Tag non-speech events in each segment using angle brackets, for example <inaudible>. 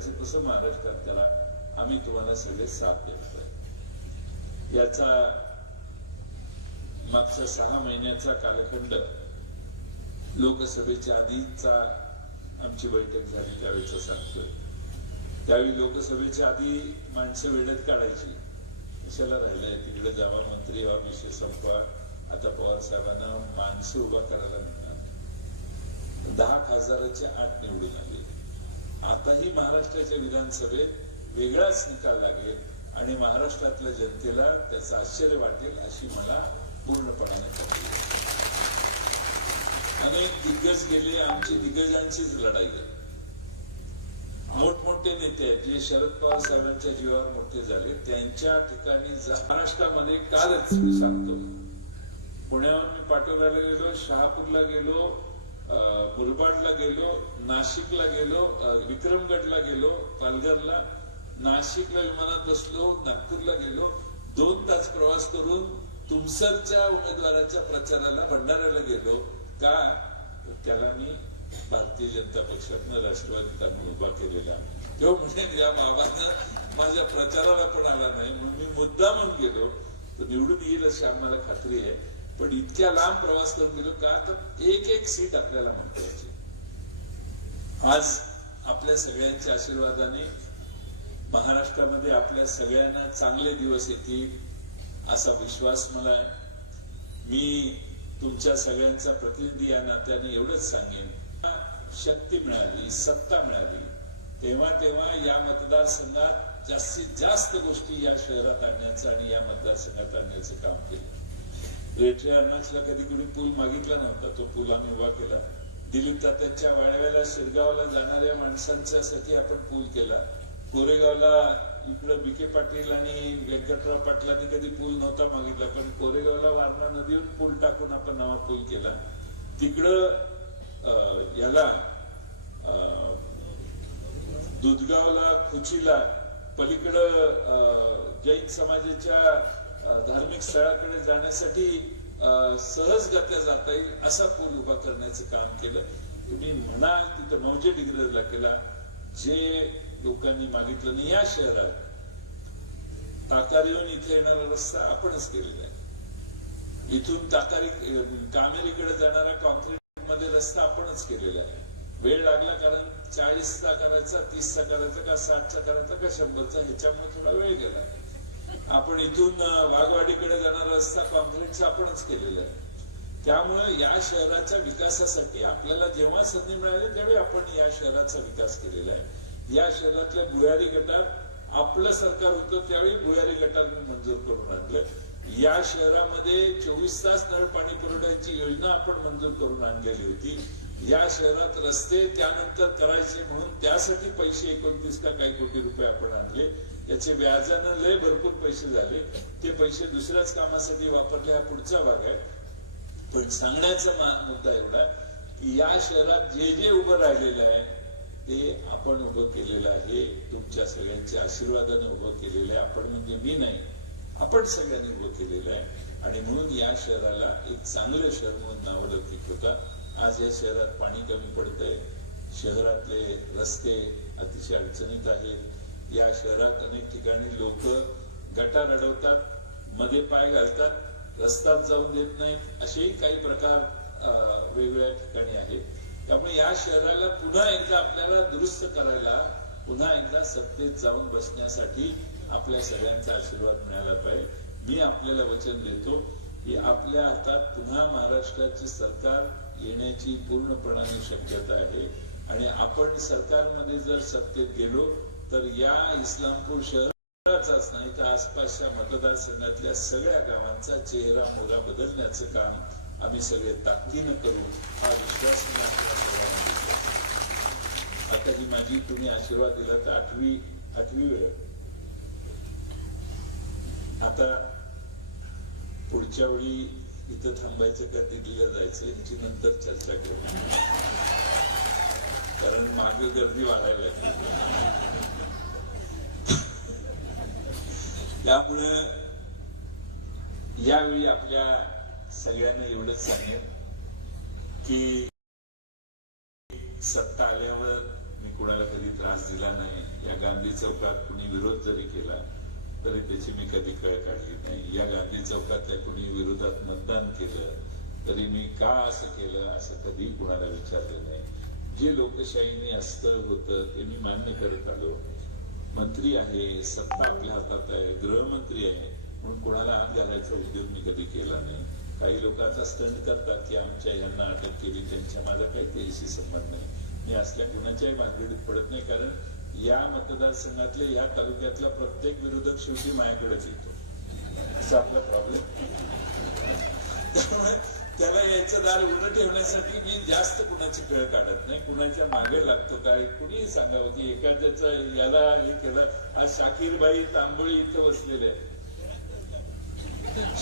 करायचं तसं महाराष्ट्रात करा आम्ही तुम्हाला सगळे साथ देतोय याचा मागचा सहा महिन्याचा कालखंड लोकसभेच्या आधीचा आमची बैठक झाली त्यावेळेचा सांगतोय. त्यावेळी लोकसभेच्या आधी माणसं वेळेत काढायची. कशाला राहिलंय? तिकडे जावा मंत्री व्हा विषय संपवा. आता पवार साहेबांना माणसं उभा करायला मिळणार दहा खासदाराचे आठ निवडून आले. आताही महाराष्ट्राच्या विधानसभेत वेगळाच निकाल लागेल आणि महाराष्ट्रातल्या जनतेला त्याचं आश्चर्य वाटेल अशी मला पूर्णपणाने अनेक दिग्गज गेले आमची दिग्गजांचीच लढाई आहे मोठमोठे नेते आहेत जे शरद पवार साहेबांच्या जीवावर मोठे झाले त्यांच्या ठिकाणी महाराष्ट्रामध्ये कालच मी सांगतो. पुण्यावर मी पाटोद्याला गेलो शहापूरला गेलो मुरबाडला गेलो नाशिकला गेलो विक्रमगडला गेलो पालघरला नाशिकला विमानात बसलो नागपूरला गेलो दोन तास प्रवास करून तुमसरच्या उमेदवाराच्या प्रचाराला भंडाऱ्याला गेलो. का? त्याला मी भारतीय जनता पक्षातनं राष्ट्रवादीतानं उभा केलेला. तेव्हा म्हणजे या बाबांना माझ्या प्रचाराला पण आला नाही म्हणून मी मुद्दा म्हणून गेलो. तर निवडून येईल अशी आम्हाला खात्री आहे. पण इतक्या लांब प्रवास करून गेलो का? तर एक एक सीट आपल्याला महत्वाची आज आपल्या सगळ्यांच्या आशीर्वादाने महाराष्ट्रामध्ये आपल्या सगळ्यांना चांगले दिवस येतील असा विश्वास मला आहे. मी तुमच्या सगळ्यांचा प्रतिनिधी या नात्याने एवढंच सांगेन. शक्ती मिळाली सत्ता मिळाली. तेव्हा तेव्हा या मतदारसंघात जास्तीत जास्त गोष्टी या शहरात आणण्याचं आणि या मतदारसंघात आणण्याचं काम केलं. रेटरे अनाजला कधी कुणी पूल मागितला नव्हता. तो पूल आम्ही उभा केला. दिलीप तात्यांच्या वाळव्याला शिरगावला जाणाऱ्या माणसांच्यासाठी आपण पूल केला. कोरेगावला इकडं के पाटील आणि व्यंकटराव पाटलांनी कधी पूल नव्हता मागितला. पण कोरेगावला वारणा नदीवर पूल टाकून आपण नवा पूल केला. तिकडं अं, याला अं, दुधगावला खुचीला पलीकडं अं, जैन समाजाच्या धार्मिक स्थळाकडे जाण्यासाठी सहज गत्या जाता येईल असा पूल उभा करण्याचं काम केलं? तुम्ही म्हणाल तिथं मौजे डिग्रजला केला जे लोकांनी मागितलं नाही या शहरात ताकारीहून इथे येणारा रस्ता आपणच केलेला आहे. इथून ताकारी कामेरीकडे जाणारा कॉन्क्रीटमध्ये रस्ता आपणच केलेला आहे. वेळ लागला कारण चाळीसचा करायचा तीसचा करायचा का साठचा करायचा का शंभरचा ह्याच्यामुळे थोडा वेळ गेला. आपण इथून वाघवाडीकडे जाणारा रस्ता कॉन्क्रीटचा आपणच केलेला आहे. त्यामुळे या शहराच्या विकासासाठी आपल्याला जेव्हा संधी मिळाली त्यावेळी आपण या शहराचा विकास केलेला आहे. या शहरातल्या भुयारी गटात आपलं सरकार होतं त्यावेळी भुयारी गटात मी मंजूर करून आणलं. या शहरामध्ये चोवीस तास नळ पाणी पुरवठ्याची योजना आपण मंजूर करून आणलेली होती. या शहरात रस्ते त्यानंतर करायचे म्हणून त्यासाठी पैसे एकोणतीस का काही कोटी रुपये आपण आणले. त्याचे व्याजानं लय भरपूर पैसे झाले. ते पैसे दुसऱ्याच कामासाठी वापरले हा पुढचा भाग आहे. पण सांगण्याचा मुद्दा एवढा की या शहरात जे जे उभं राहिलेलं आहे ते आपण उभं केलेलं आहे. तुमच्या सगळ्यांच्या आशीर्वादाने उभं केलेलं आहे. आपण म्हणजे मी नाही आपण सगळ्यांनी उभं केलेलं आहे. आणि म्हणून या शहराला एक चांगलं शहर म्हणून नावलौकिक होता. आज या शहरात पाणी कमी पडतंय. शहरातले रस्ते अतिशय अडचणीत आहेत. या शहरात अनेक ठिकाणी लोक गटार अडवतात मध्ये पाय घालतात रस्त्यात जाऊन देत नाहीत असेही काही प्रकार वेगवेगळ्या ठिकाणी आहेत. त्यामुळे या शहराला पुन्हा एकदा आपल्याला दुरुस्त करायला पुन्हा एकदा सत्तेत जाऊन बसण्यासाठी आपल्या सगळ्यांचा आशीर्वाद मिळाला पाहिजे. मी आपल्याला वचन देतो की आपल्या हातात पुन्हा महाराष्ट्राचे सरकार येण्याची पूर्णपणाने शक्यता आहे. आणि आपण सरकारमध्ये जर सत्तेत गेलो तर या इस्लामपूर शहराचाच नाही तर आसपासच्या मतदारसंघातल्या सगळ्या गावांचा चेहरा मोहरा बदलण्याचं काम आम्ही सगळे ताकदीनं करू हा विश्वास मी आपल्या आता ही माझी तुम्ही आशीर्वाद दिला तर आठवी आठवी वेळ. आता पुढच्या वेळी इथं थांबायचं का दिल्लीला जायचं यांची नंतर चर्चा करू. कारण मागे गर्दी वाढायला लागली. त्यामुळं यावेळी आपल्या सगळ्यांना एवढंच सांगेन की सत्ता आल्यावर मी कुणाला कधी त्रास दिला नाही. या गांधी चौकात कुणी विरोध जरी केला तरी त्याची मी कधी कळ काढली नाही. या गांधी चौकातल्या कुणी विरोधात मतदान केलं तरी मी का असं केलं असं कधी कुणाला विचारलं नाही. जे लोकशाहीने असतं होतं ते मी मान्य करत आलो. मंत्री आहे सत्ता आपल्या हातात आहे गृहमंत्री आहे म्हणून कोणाला आत घालायचा उद्योग मी कधी केला नाही. काही लोक आता स्टंट करतात की आमच्या यांना अटक केली त्यांच्या माझा काही त्याशी संबंध नाही. मी असल्या कुणाच्याही भानगडीत पडत नाही कारण या मतदारसंघातल्या या तालुक्यातला प्रत्येक विरोधक शेवटी माझ्याकडेच येतो. असा आपला प्रॉब्लेम त्यामुळे त्याला याचं दार उघडं ठेवण्यासाठी मी जास्त कुणाची कळ काढत नाही. कुणाच्या मागे लागतो काय कुणीही सांगावं की एखाद्याचा याला हे केलं. आज शाकीरबाई तांबोळी इथं बसलेले आहेत.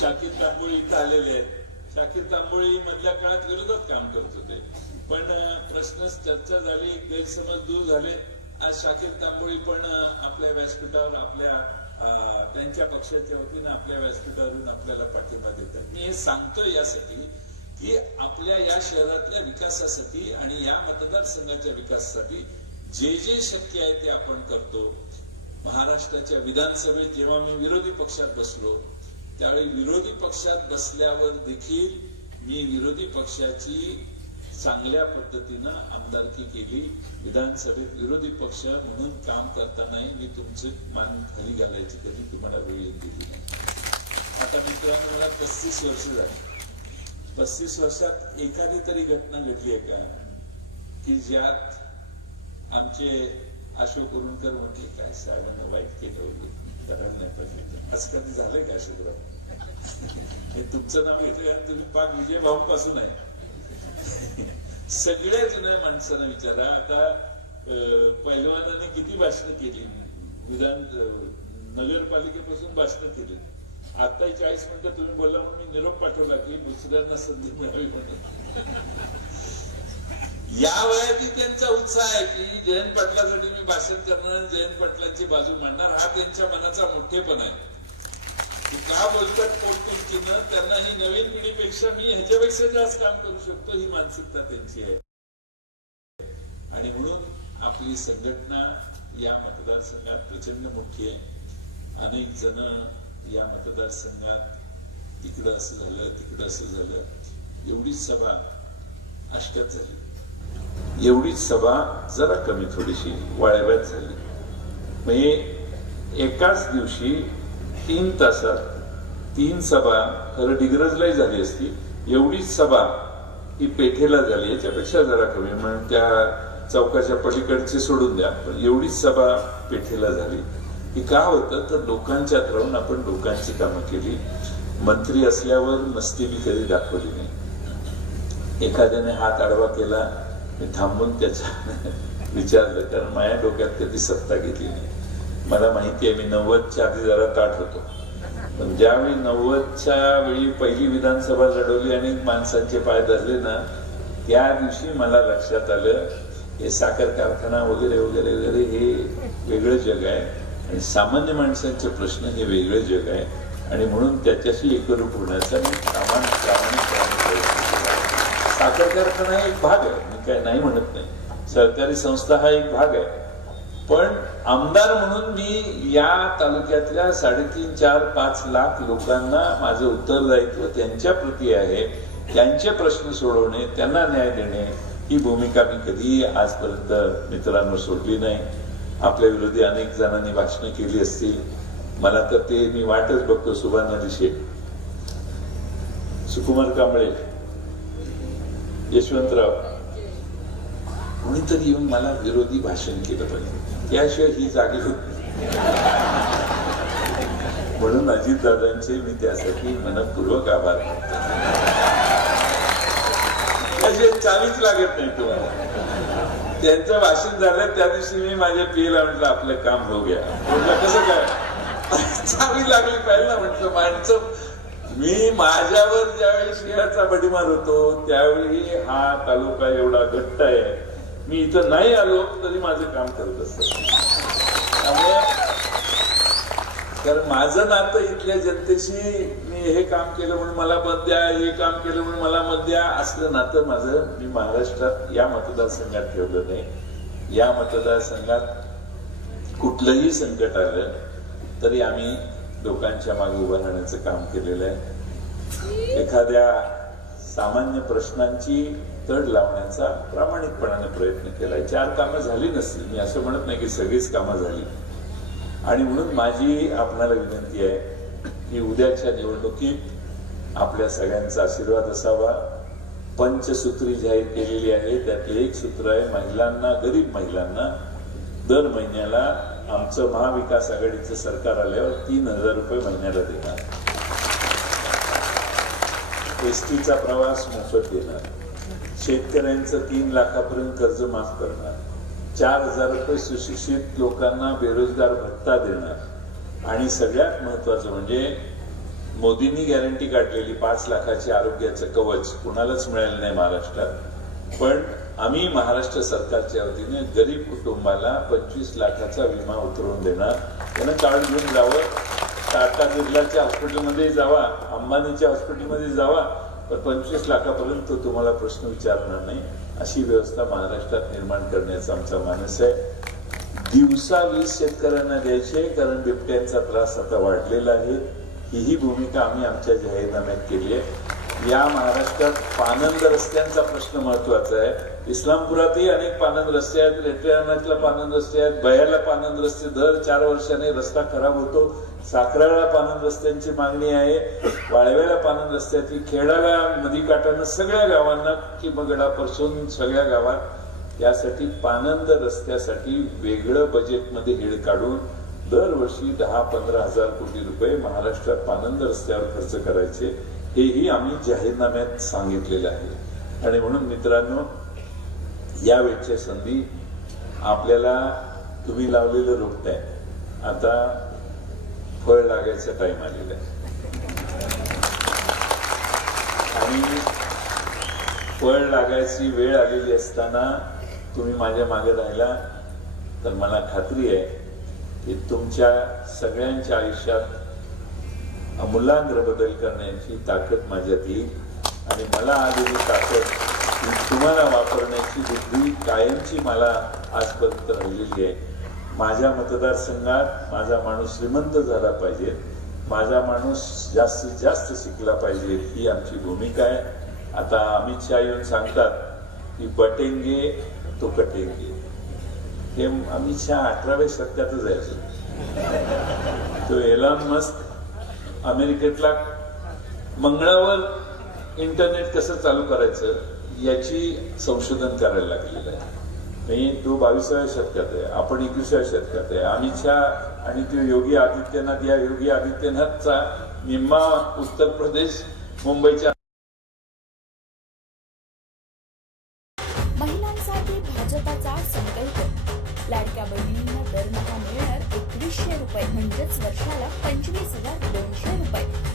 शाकीर तांबोळी इथं आलेले आहेत. शाकीर तांबोळी मधल्या काळात विरोधात काम करत होते. पण प्रश्न चर्चा झाली गैरसमज दूर झाले. आज शाकीर तांबोळी पण आपल्या व्यासपीठावर आपल्या त्यांच्या पक्षाच्या वतीनं आपल्या व्यासपीठावरून आपल्याला पाठिंबा देतात. मी हे सांगतोय यासाठी ही आपल्या या शहरातल्या विकासासाठी आणि या मतदारसंघाच्या विकासासाठी जे जे शक्य आहे ते आपण करतो. महाराष्ट्राच्या विधानसभेत जेव्हा मी विरोधी पक्षात बसलो त्यावेळी विरोधी पक्षात बसल्यावर देखील मी विरोधी पक्षाची चांगल्या पद्धतीनं आमदारकी केली. विधानसभेत विरोधी पक्ष म्हणून काम करतानाही मी तुमचे मान खाली घालायची कधी तुम्हाला वेळ दिली नाही. आता मित्रांनो मला पस्तीस वर्ष झाली. पस्तीस वर्षात एखादी तरी घटना घडली आहे का? की ज्यात आमचे अशोक उरुणकर म्हटले काय साहेबांना वाईट केलं होतं? करायला नाही पडले. असं कधी झालंय का अशोकराव हे तुमचं नाव घेतलं आणि तुम्ही पाक विजय भाऊ पासून आहे. सगळ्या जुन्या माणसांना विचारा. आता अं, पहिलवानाने किती भाषणं केली? विधान नगरपालिकेपासून भाषणं केली? आता चाळीस मिनिटं तुम्ही बोला म्हणून मी निरोप पाठवला की दुसऱ्यांना संधी मिळावी म्हणून. या वयातही त्यांचा उत्साह आहे की जयंत पाटलासाठी मी भाषण करणार आणि जयंत पाटलांची बाजू मांडणार हा त्यांच्या मनाचा मोठेपण आहे. की का बोलतात पोटतिडकीनं त्यांना ही नवीन पिढीपेक्षा मी ह्याच्यापेक्षा जास्त काम करू शकतो ही मानसिकता त्यांची आहे. आणि म्हणून आपली संघटना या मतदारसंघात प्रचंड मोठी आहे. अनेक जण या मतदारसंघात तिकडं असं झालं तिकडं असं झालं एवढीच सभा अष्टक झाली. एवढीच सभा जरा कमी थोडीशी वाळव्यात झाली. म्हणजे एकाच दिवशी तीन तासात तीन सभा खरं डिग्रजलाही झाली असती एवढीच सभा ही पेठेला झाली याच्यापेक्षा जरा कमी. म्हणून त्या चौकाच्या पलीकडचे सोडून द्या पण एवढीच सभा पेठेला झाली. की का होतं? तर लोकांच्यात राहून आपण लोकांची कामं केली. मंत्री असल्यावर मस्ती मी कधी दाखवली नाही. एखाद्याने हात आडवा केला मी थांबून त्याचा <laughs> विचारलं कारण माझ्या डोक्यात कधी सत्ता घेतली नाही. मला माहिती आहे मी नव्वदच्या आधी जरा ताट होतो. पण ज्यावेळी नव्वदच्या वेळी पहिली विधानसभा लढवली आणि माणसांचे पाय धरले ना त्या दिवशी मला लक्षात आलं हे साखर कारखाना वगैरे वगैरे वगैरे हे वेगळं जग आहे. आणि सामान्य माणसांचे प्रश्न हे वेगळं जग आहे. आणि म्हणून त्याच्याशी एकरूप होण्याचा मी प्रामाण प्रामाणिक प्रयत्न केला. साखर कारखाना एक भाग आहे. मी काय नाही म्हणत नाही. सहकारी संस्था हा एक भाग आहे. पण आमदार म्हणून मी या तालुक्यातल्या साडेतीन चार पाच लाख लोकांना माझं उत्तरदायित्व त्यांच्या प्रती आहे. त्यांचे प्रश्न सोडवणे त्यांना न्याय देणे ही भूमिका मी कधी आजपर्यंत मित्रांवर सोडली नाही. आपल्या विरोधी अनेक जणांनी भाषणं केली असतील. मला तर ते मी वाटच बघतो सुभाना दिशे सुकुमार कांबळे यशवंतराव. कोणीतरी येऊन मला विरोधी भाषण केलं पाहिजे. याशिवाय ही जागी होती नाही. म्हणून अजितदादांचे मी त्यासाठी मनपूर्वक आभार मानतो. चालीच लागत नाही तुम्हाला. त्यांचं भाषण झालं त्या दिवशी मी माझ्या पियला म्हटलं आपलं काम हो गया. म्हटलं कसं काय? <laughs> चावी लागली पाहिजे ना म्हटलं माणसं मी माझ्यावर ज्यावेळी शिळाचा बडीमार होतो त्यावेळी हा तालुका एवढा घट्ट आहे. मी इथं नाही आलो तरी माझं काम करत असत. त्यामुळे तर माझं नातं इथल्या जनतेशी हे काम केलं म्हणून मला मत द्या हे काम केलं म्हणून मला मत द्या असलं नातं माझं. मी महाराष्ट्रात या मतदारसंघात ठेवलं नाही. या मतदारसंघात कुठलंही संकट आलं तरी आम्ही लोकांच्या मागे उभं राहण्याचं काम केलेलं आहे. एखाद्या सामान्य प्रश्नांची तड लावण्याचा प्रामाणिकपणाने प्रयत्न केलाय. चार कामं झाली नसतील. मी असं म्हणत नाही की सगळीच कामं झाली. आणि म्हणून माझी आपणाला विनंती आहे की उद्याच्या निवडणुकीत आपल्या सगळ्यांचा आशीर्वाद असावा. पंचसूत्री जाहीर केलेली आहे. त्यातले एक सूत्र आहे महिलांना गरीब महिलांना दर महिन्याला आमचं महाविकास आघाडीचं सरकार आल्यावर तीन हजार रुपये महिन्याला देणार. एस टीचा प्रवास मोफत देणार. शेतकऱ्यांचं तीन लाखापर्यंत कर्ज माफ करणार. चार हजार रुपये सुशिक्षित लोकांना बेरोजगार भत्ता देणार. आणि सगळ्यात महत्वाचं म्हणजे मोदींनी गॅरंटी काढलेली पाच लाखाची आरोग्याचं कवच कुणालाच मिळालं नाही महाराष्ट्रात. पण आम्ही महाराष्ट्र सरकारच्या वतीने गरीब कुटुंबाला पंचवीस लाखाचा विमा उतरवून देणार. त्यांना कार्ड घेऊन जावं. टाटा बिर्लाच्या हॉस्पिटलमध्ये जावा. अंबानीच्या हॉस्पिटलमध्ये जावा. तर पंचवीस लाखापर्यंत तो तुम्हाला प्रश्न विचारणार नाही. अशी व्यवस्था महाराष्ट्रात निर्माण करण्याचा आमचा मानस आहे. दिवसा वीज शेतकऱ्यांना द्यायचे कारण बिबट्यांचा त्रास आता वाढलेला आहे. हीही भूमिका आम्ही आमच्या जाहीरनाम्यात केली आहे. या महाराष्ट्रात पानंद रस्त्यांचा प्रश्न महत्त्वाचा आहे. इस्लामपुरातही अनेक पानंद रस्ते आहेत. रेट्यानातला पानंद रस्ते आहेत. बयाला पानंद रस्ते दर चार वर्षाने रस्ता खराब होतो. साखराला पानंद रस्त्यांची मागणी आहे. वाळव्याला पानंद रस्त्याची खेडाला नदीकाठानं सगळ्या गावांना किमगडापासून सगळ्या गावात त्यासाठी पानंद रस्त्यासाठी वेगळं बजेटमध्ये हेड काढून दरवर्षी दहा पंधरा हजार कोटी रुपये महाराष्ट्रात पानंद रस्त्यावर खर्च करायचे हेही आम्ही जाहीरनाम्यात सांगितलेलं आहे. आणि म्हणून मित्रांनो या वेळच्या संधी आपल्याला तुम्ही लावलेलं रोखताय. आता फळ लागायचा टाइम आलेला आहे आणि फळ लागायची वेळ आलेली असताना तुम्ही माझ्या मागे राहिला तर मला खात्री आहे की तुमच्या सगळ्यांच्या आयुष्यात अमूलाग्र बदल करण्याची ताकद माझ्यात येईल. आणि मला आलेली ताकद तुम्हाला वापरण्याची बुद्धी कायमची मला आजपर्यंत राहिलेली आहे. माझ्या मतदारसंघात माझा माणूस श्रीमंत झाला पाहिजे. माझा माणूस जास्तीत जास्त शिकला पाहिजे ही आमची भूमिका आहे. आता अमित शहा येऊन सांगतात की बटेंगे तो कटेंगे हे अमित शहा अठराव्या शतकातच आहे तो एलॉन मस्क अमेरिकेतला मंगळावर इंटरनेट कसं चालू करायचं याची संशोधन करायला लागलेलं आहे. नाही तो बावीसाव्या शतकात आहे आपण एकविसाव्या शतकात आहे. अमित शहा आणि तो योगी आदित्यनाथ या योगी आदित्यनाथचा निम्मा उत्तर प्रदेश मुंबईच्या दरमहा रुपये म्हणजेच वर्षाला पंचवीस हजार दोनशे रुपये.